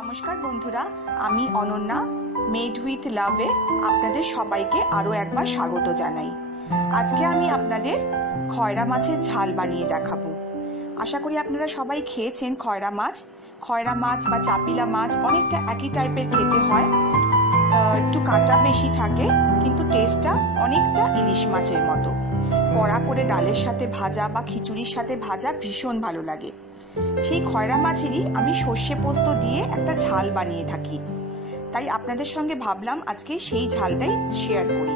নমস্কার বন্ধুরা, আমি অনন্যা মেড উইথ লাভে আপনাদের সবাইকে আরও একবার স্বাগত জানাই। আজকে আমি আপনাদের খয়রা মাছের ঝাল বানিয়ে দেখাবো। আশা করি আপনারা সবাই খেয়েছেন খয়রা মাছ বা চাপিলা মাছ অনেকটা একই টাইপের খেতে হয়, একটু কাঁটা বেশি থাকে কিন্তু টেস্টটা অনেকটা ইলিশ মাছের মতো। কড়া করে ডালের সাথে ভাজা বা খিচুড়ির সাথে ভাজা ভীষণ ভালো লাগে। সেই খয়রা মাছেরই আমি সর্ষে পোস্ত দিয়ে একটা ঝাল বানিয়ে থাকি, তাই আপনাদের সঙ্গে ভাবলাম আজকে সেই ঝালটাই শেয়ার করি।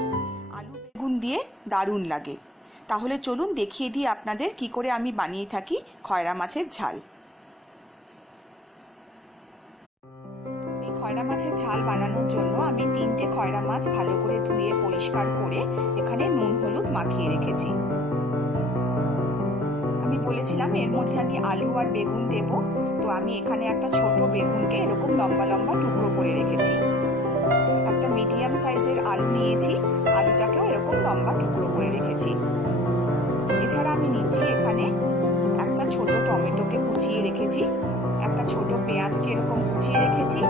আলু বেগুন দিয়ে দারুণ লাগে। তাহলে চলুন দেখিয়ে দিই আপনাদের কি করে আমি বানিয়ে থাকি খয়রা মাছের ঝাল। এই খয়রা মাছের ঝাল বানানোর জন্য আমি 3টে খয়রা মাছ ভালো করে ধুয়ে পরিষ্কার করে এখানে নুন হলুদ মাখিয়ে রেখেছি। আমি বলেছিলাম এর মধ্যে আমি আলু আর বেগুন দেব, তো আমি এখানে একটা ছোট বেগুনকে এরকম লম্বা লম্বা টুকরো করে রেখেছি। একটা মিডিয়াম সাইজের আলু নিয়েছি, আলুটাকেও এরকম লম্বা টুকরো করে রেখেছি। এছাড়া আমি নিচ্ছি এখানে একটা ছোট টমেটোকে কুচিয়ে রেখেছি, একটা ছোট পেঁয়াজকে এরকম কুচিয়ে রেখেছি,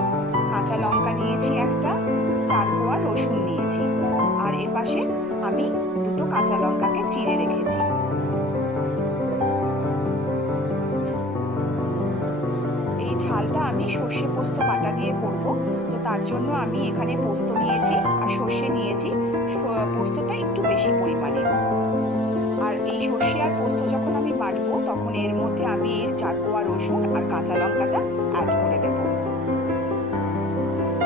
কাঁচা লঙ্কা নিয়েছি একটা, 4 কোয়া রসুন নিয়েছি, আর এর পাশে আমি 2টো কাঁচা লঙ্কাকে চিড়ে রেখেছি। এই ঝালটা আমি সর্ষে পোস্ত বাটা দিয়ে করব, তো তার জন্য আমি এখানে পোস্ত নিয়েছি আর সর্ষে নিয়েছি, পোস্তটা একটু বেশি পরিমাণে। আর এই সর্ষে আর পোস্ত যখন আমি বাটবো তখন এর মধ্যে আমি 4 কোয়া রসুন আর কাঁচা লঙ্কাটা অ্যাড করে দেব।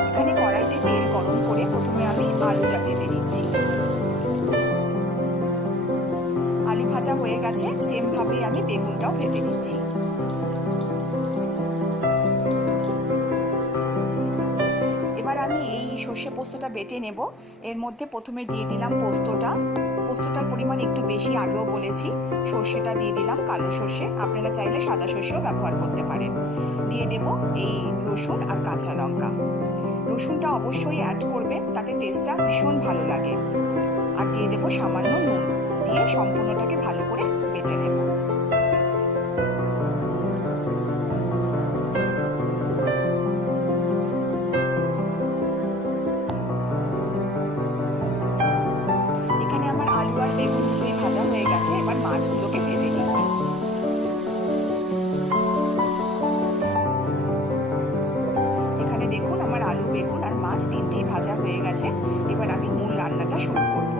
এখানে কড়াইতে তেল গরম করে প্রথমে আমি আলুটা ভেজে নিচ্ছি। আলু ভাজা হয়ে গেছে, সেম ভাবেই আমি বেগুনটাও ভেজে নিচ্ছি। এবার আমি এই সর্ষে পোস্তটা বেটে নেব। এর মধ্যে প্রথমে দিয়ে দিলাম পোস্তটার পরিমাণ একটু বেশি, আগেও বলেছি। সর্ষেটা দিয়ে দিলাম কালো সর্ষে, আপনারা চাইলে সাদা সর্ষেও ব্যবহার করতে পারেন। দিয়ে দেব এই রসুন আর কাঁচা লঙ্কা। রসুনটা অবশ্যই অ্যাড করবেন, তাতে টেস্টটা ভীষণ ভালো লাগে। আর দিয়ে দেব সামান্য নুন, দিয়ে সম্পূর্ণটাকে ভালো করে বেটে নেব। এখানে আমার আলু আর বেগুন দুটোই ভাজা হয়ে গেছে, এবার মাছগুলোকে ভেজে নিচ্ছি। এখানে দেখুন আমার আলু বেগুন আর মাছ 3টেই ভাজা হয়ে গেছে। এবার আমি মূল রান্নাটা শুরু করব।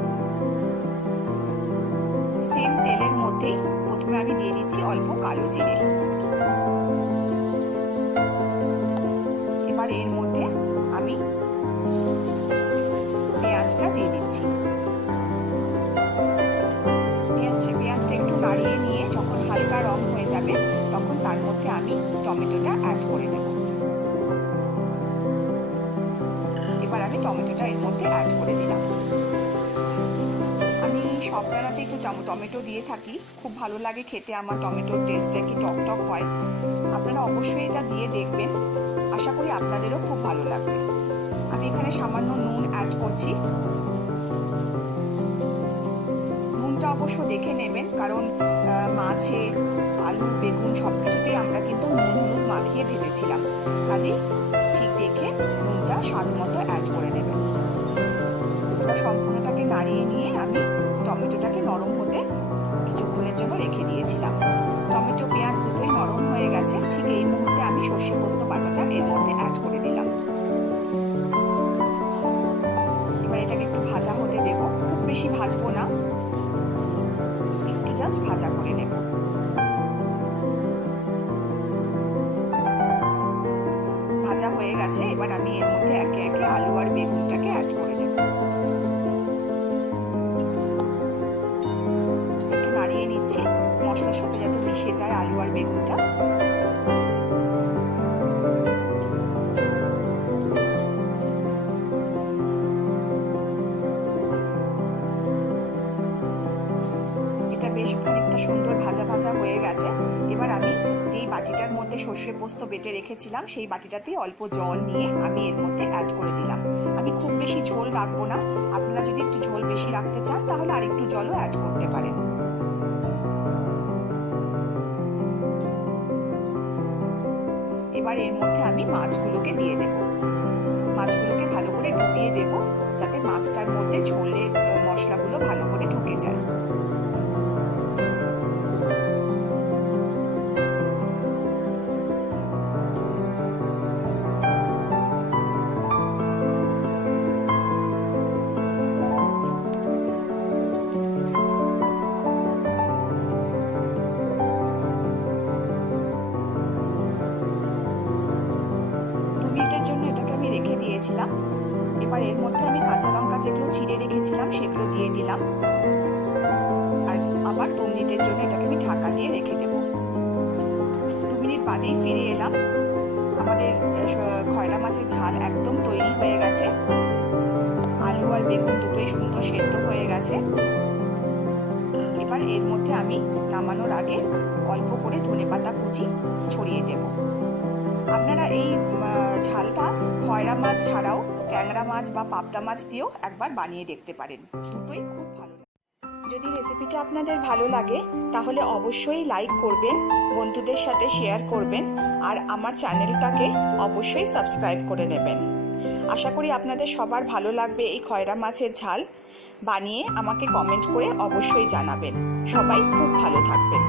সেম তেলের মধ্যেই প্রথমে আমি দিয়ে দিচ্ছি অল্প কালো জিরে। এবার এর মধ্যে আমি পেঁয়াজটা দিয়ে দিচ্ছি। পেঁয়াজটা একটু নাড়িয়ে নিয়ে যখন হালকা রং হয়ে যাবে তখন তার মধ্যে আমি টমেটোটা অ্যাড করে দেব। এবার আমি টমেটোটা এর মধ্যে অ্যাড করে দিলাম। আমি সব রান্নাতে একটু টমেটো দিয়ে থাকি, খুব ভালো লাগে খেতে। আমার টমেটোর টেস্টটা একটু টক হয়। আপনারা অবশ্যই এটা দিয়ে দেখবেন, আশা করি আপনাদেরও খুব ভালো লাগবে। আমি এখানে সামান্য নুন অ্যাড করছি। নুনটা অবশ্য দেখে নেবেন, কারণ মাছে আলু বেগুন সব কিছুতেই আমরা কিন্তু নুন হলুদ মাখিয়ে ভেজেছিলাম, কাজেই ঠিক দেখে নুনটা স্বাদ মতো অ্যাড করে দেবেন। এবার সম্পূর্ণটাকে নাড়িয়ে নিয়ে আমি টমেটোটাকে নরম হতে কিছুক্ষণের জন্য রেখে দিয়েছিলাম। টমেটো পেঁয়াজ দুটোই নরম হয়ে গেছে। ঠিক এই মুহূর্তে আমি সর্ষে পোস্ত বাটাটা এর মধ্যে অ্যাড করে দিলাম। এবার এটাকে একটু ভাজা হতে দেব, খুব বেশি ভাজবো না, একটু জাস্ট ভাজা করে নেব। ভাজা হয়ে গেছে, এবার আমি এর মধ্যে একে একে আলু আর বেগুনটাকে অ্যাড করে দেব। একটু নাড়িয়ে নিচ্ছি মশলার সাথে যাতে মিশে যায় আলু আর বেগুনটা। এটা বেশ খানিকটা সুন্দর ভাজা ভাজা হয়ে গেছে। এবার আমি যেই বাটিটার মধ্যে সর্ষে পোস্ত বেটে রেখেছিলাম সেই বাটিটাতেই অল্প জল নিয়ে আমি এর মধ্যে অ্যাড করে দিলাম। আমি খুব বেশি ঝোল রাখবো না, আপনারা যদি একটু ঝোল বেশি রাখতে চান তাহলে আরেকটু জলও অ্যাড করতে পারেন। এবার এবার এর মধ্যে আমি মাছগুলোকে দিয়ে দেব। মাছগুলোকে ভালো করে ডুবিয়ে দেব, যাতে মাছটার মধ্যে ঝোলের মশলাগুলো ভালো করে ঢুকে যায়। জন্য এটাকে আমি রেখে দিয়েছিলাম। এবার এর মধ্যে আমি কাঁচা লঙ্কা যেগুলো চিড়ে রেখেছিলাম সেগুলো দিয়ে দিলাম, আর আবার 2 মিনিটের জন্য এটাকে আমি ঢাকা দিয়ে রেখে দেব। 2 মিনিট বাদেই ফিরে এলাম। আমাদের খয়রা মাছের ঝাল একদম তৈরি হয়ে গেছে। আলু আর বেগুন দুটোই সুন্দর সেদ্ধ হয়ে গেছে। এবার এর মধ্যে আমি নামানোর আগে অল্প করে ধনেপাতা কুচি ছড়িয়ে দেব। আপনারা এই ঝালটা খয়রা মাছ ছাড়াও ট্যাংরা মাছ বা পাবদা মাছ দিয়েও একবার বানিয়ে দেখতে পারেন, দুটোই খুব ভালো লাগে। যদি রেসিপিটা আপনাদের ভালো লাগে তাহলে অবশ্যই লাইক করবেন, বন্ধুদের সাথে শেয়ার করবেন, আর আমার চ্যানেলটাকে অবশ্যই সাবস্ক্রাইব করে নেবেন। আশা করি আপনাদের সবার ভালো লাগবে এই খয়রা মাছের ঝাল। বানিয়ে আমাকে কমেন্ট করে অবশ্যই জানাবেন। সবাই খুব ভালো থাকবেন।